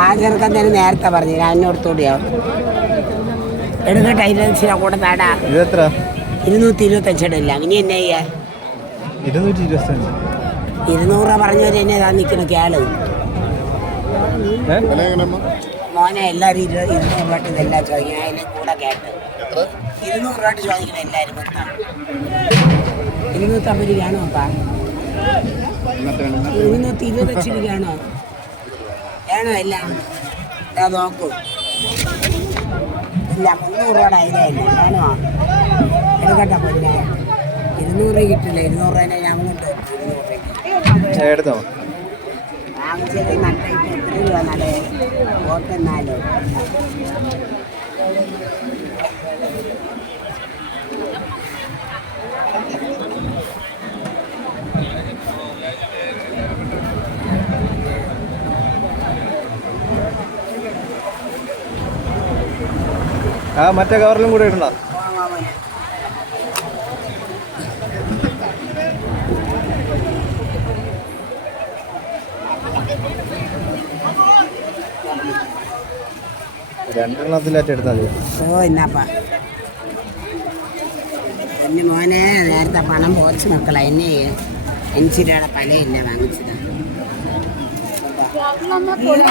ആ ചെറുക്കൻ തന്നെ നേരത്തെ പറഞ്ഞു എന്നോടത്തോടെയോ എടുക്കട്ടെ 20 കൂടെ താടാ. 225 ഇനി എന്നെ ചെയ്യാ 200 പറഞ്ഞവര് എന്നെ താ നിൽക്കണ ക്യാള് മോനെ. എല്ലാവരും 200 രൂപ ഇതെല്ലാം ചോദിക്കണം. അതിന് കൂടെ കേട്ട് 200 രൂപ ചോദിക്കണം എല്ലാവരും. 250 രൂപയാണോ അപ്പാ? 225 രൂപയാണോ? വേണോ എല്ലാം? നോക്കൂ. ഇല്ല 300 രൂപയുടെ അതിലായില്ല. വേണോ? എടുക്കട്ടെ പൊന്നെ. 200 കിട്ടില്ല. 200 തന്നെ ഞങ്ങളുണ്ട്. 200 എടുത്തോ വാങ്ങിച്ചത് നട്ടായിട്ട് എത്ര രൂപ നടേ ഓട്ടെന്നാലോ. ആ മറ്റേ കവറിലും കൂടെ ഇടണ്ട. രണ്ടെണ്ണത്തിലായിട്ട് എടുത്താൽ മതി. എന്നാപ്പാ എന്നെ മോനെ നേരത്തെ പണം പോച്ച് മക്കളാ. എന്നെ 5 രൂപയുടെ പലയില്ല വാങ്ങിച്ചതാണ്.